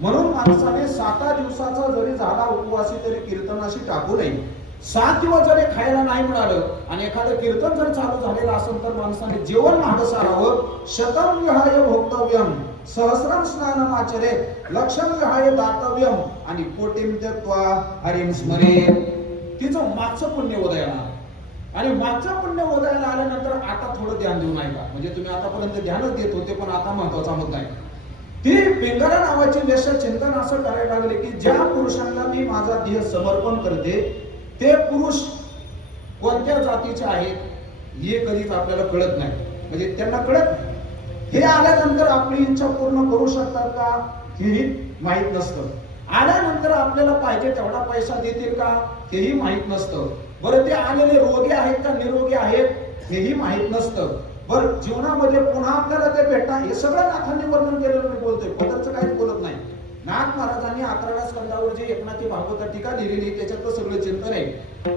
म्हणून माणसाने साता दिवसाचा जरी झाला उपवासी तरी कीर्तनाशी टाकू नये. सात दिवस जरी खायला नाही मिळालं आणि एखादं कीर्तन जर चालू झालेलं असेल तर माणसाने जेवण महाग सारावं शतम विहाय भोक्तव्यम सहस्रम स्नान आचरे लक्षण विहाय दातव्यम आणि कोटिम त्यक्त्वा हरिम स्मरे. तिचं मागचं पुण्य उदयाला आणि मागच्या पुण्य उदयाला आल्यानंतर आता थोडं ध्यान देऊन नाही का म्हणजे तुम्ही आतापर्यंत ध्यानच देत होते पण आता महत्त्वाचा मुद्दा आहे. ती पिंगला नावाची वेश चिंतन असं करायला लागले की ज्या पुरुषांना मी माझा देह समर्पण करते ते पुरुष कोणत्या जातीचे आहेत हे कधीच आपल्याला कळत नाही. म्हणजे त्यांना कळत नाही. हे आल्यानंतर आपली इच्छा पूर्ण करू शकतात का हेही माहीत नसतं. आल्यानंतर आपल्याला पाहिजे तेवढा पैसा देतील का? हेही माहीत नसतं. बरं ते आलेले रोगी आहेत का निरोगी आहेत हेही माहीत नसतं. बरं जीवनामध्ये पुन्हा आपल्याला ते भेटणार हे सगळं नाथांनी वर्णन केलेलं मी बोलतोय. पदरचं काहीच बोलत नाही. नाथ महाराजांनी अकराव्या स्कंदावर जी एकनाथी भागवता टीका लिहिलेली त्याच्यात सगळं चिंतन आहे.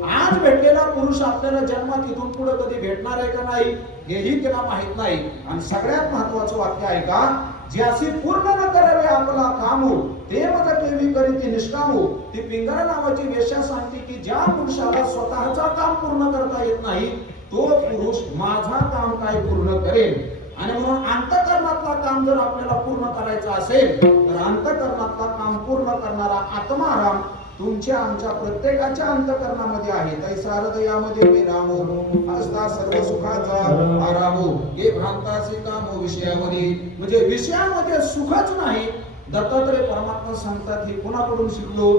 आज भेटलेला पुरुष आपल्याला जन्मात इथून पुढे कधी भेटणार आहे का नाही हेही त्याला माहीत नाही. आणि सगळ्यात महत्वाचं वाक्य आहे का? ज्यासी पूर्ण न करावे आम्हाला कामू ते मग केवी करीती निष्कामू. ती पिंगळा नावाची वेश्या सांगते की ज्या पुरुषाला स्वतःचा काम पूर्ण करता येत नाही तो पुरुष माझा काम काय पूर्ण करेल. आणि म्हणून अंतकरणातला काम जर आपल्याला पूर्ण करायचं असेल तर अंतकरणातला काम पूर्ण करणारा आत्माराम तुमच्या आमच्या प्रत्येकाच्या अंतकरणामध्ये आहे. तैसा हृदयामध्ये विरामो असता सर्व सुखाचा आरामो हे भ्रांताचे काम हो विषयामध्ये. म्हणजे विषयामध्ये सुखच नाही. दत्तात्रय परमात्मा सांगतात हे कोणाकडून शिकलो?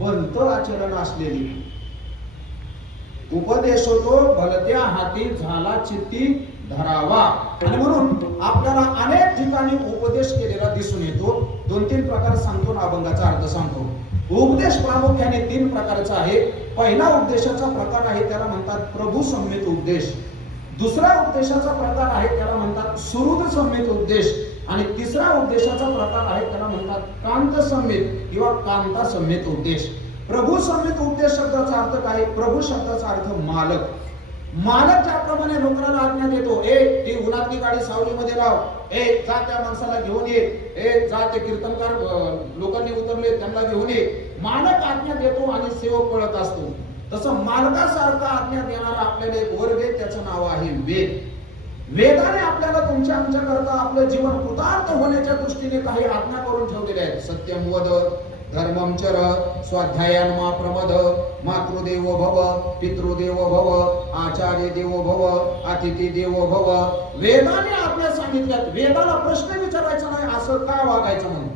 बंत आचरण असलेली. उपदेश होतो भलत्या हाती झाला चित्ती धरावा. आणि म्हणून आपल्याला अनेक ठिकाणी उपदेश केलेला दिसून येतो. दोन तीन प्रकार सांगतो ना अभंगाचा अर्थ सांगतो. उपदेश प्रामुख्याने तीन प्रकारचा आहे. पहिला उपदेशाचा प्रकार आहे त्याला म्हणतात प्रभू संमित उपदेश. दुसरा उपदेशाचा प्रकार आहे त्याला म्हणतात सुहृद संमित उपदेश. आणि तिसरा उपदेशाचा प्रकार आहे त्याला म्हणतात कांत संमित किंवा कांता संमित उपदेश. प्रभू संमित उपदेश शब्दाचा अर्थ काय? प्रभू शब्दाचा अर्थ मालक. मालक ज्याप्रमाणे लोकांना ए गाडी सावलीमध्ये लाव. ए जा त्या माणसाला घेऊन ये. ए जा ते कीर्तनकार लोकांनी उतरले त्यांना घेऊन ये. मालक आज्ञा देतो आणि सेवक पळत असतो. तसं मालकासारखा आज्ञा देणारा आपल्याला एक वर्ग आहे त्याचं नाव आहे वेद. वेदाने आपल्याला तुमच्या आमच्या करता आपलं जीवन कृतार्थ होण्याच्या दृष्टीने काही आज्ञा करून ठेवलेल्या आहेत. सत्यम वद धर्मम चर स्वाध्यायान मा प्रमद. मातृदेव भव पितृदेव भव आचार्य देव भव अतिथी देव भव. वेदाने आपल्या सांगितल्यात वेदाला प्रश्न विचारायचा नाही असं का वागायचं म्हणून?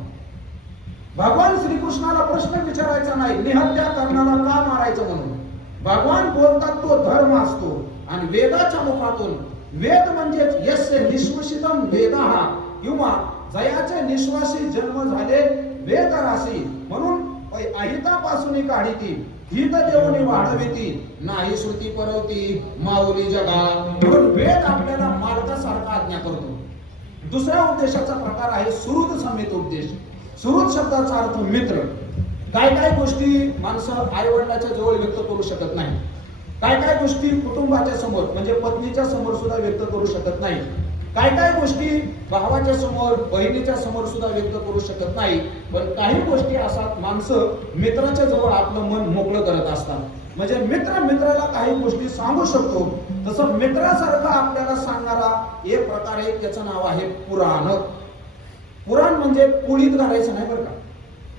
भगवान श्रीकृष्णाला प्रश्न विचारायचा नाही निहत्या करणारा का मारायचं म्हणून? भगवान बोलतात तो धर्म असतो. आणि वेदाच्या मुखातून वेद म्हणजेच यस्य निश्वसितम वेदा. किंवा जयाचे निश्वासी जन्म झाले वेद राशी म्हणून अहितापासून काढिती हित देवनी वाढविती नाही श्रुती परवती माऊली जगा. म्हणून वेद आपल्याला मार्गासारखा आज्ञा करतो. दुसऱ्या उद्देशाचा प्रकार आहे सुहृद समेत उद्देश. सुहृद शब्दाचा अर्थ मित्र. काय काय गोष्टी माणसं आई वडिलाच्या जवळ व्यक्त करू शकत नाही. काय काय गोष्टी कुटुंबाच्या समोर म्हणजे पत्नीच्या समोर सुद्धा व्यक्त करू शकत नाही. काय काय गोष्टी भावाच्या समोर बहिणीच्या समोर सुद्धा व्यक्त करू शकत नाही पण काही गोष्टी असतात माणसं मित्राच्या जवळ आपलं मन मोकळं करत असतात. म्हणजे मित्र मित्राला काही गोष्टी सांगू शकतो. तसं मित्रासारखं आपल्याला सांगणारा एक प्रकारे त्याचं नाव आहे पुराण. पुराण म्हणजे पुळीत घालायचं नाही बरं का?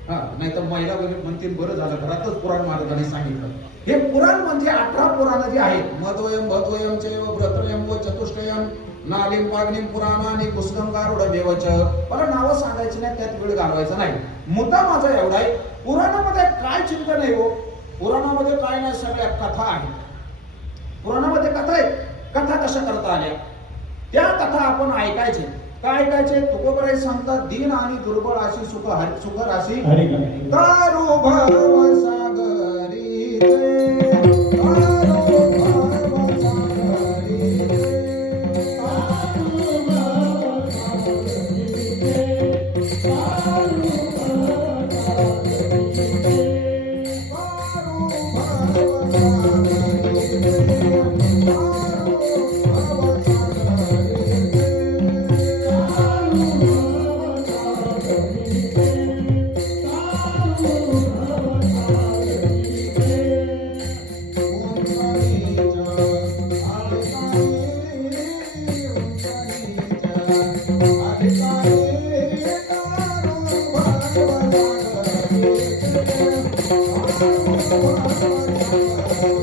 हा नाही तर महिला वगैरे म्हणतील बरं झालं घरातच पुराण महाराजांनी सांगितलं. हे पुराण म्हणजे अठरा पुराण जे आहेत मध्वयम भद्वयम चैव भ्रत्रयम व चतुष्टयम नालिम पागलिम पुराण आणि पुस्तम गारुडमेवच मला नावं सांगायची नाही त्यात वेळ घालवायचा नाही. मुद्दा माझा एवढा आहे पुराणामध्ये काय चिंतन आहे हो? पुराणामध्ये काय नाही सगळ्या कथा आहेत. पुराणामध्ये कथा आहे कथा कशा करता आल्या? त्या कथा आपण ऐकायचे. काय ऐकायचे तुकोबराई सांगतात दीन आणि दुर्बळ अशी सुख हरि- सुख राशी. दारू भव सागरी Música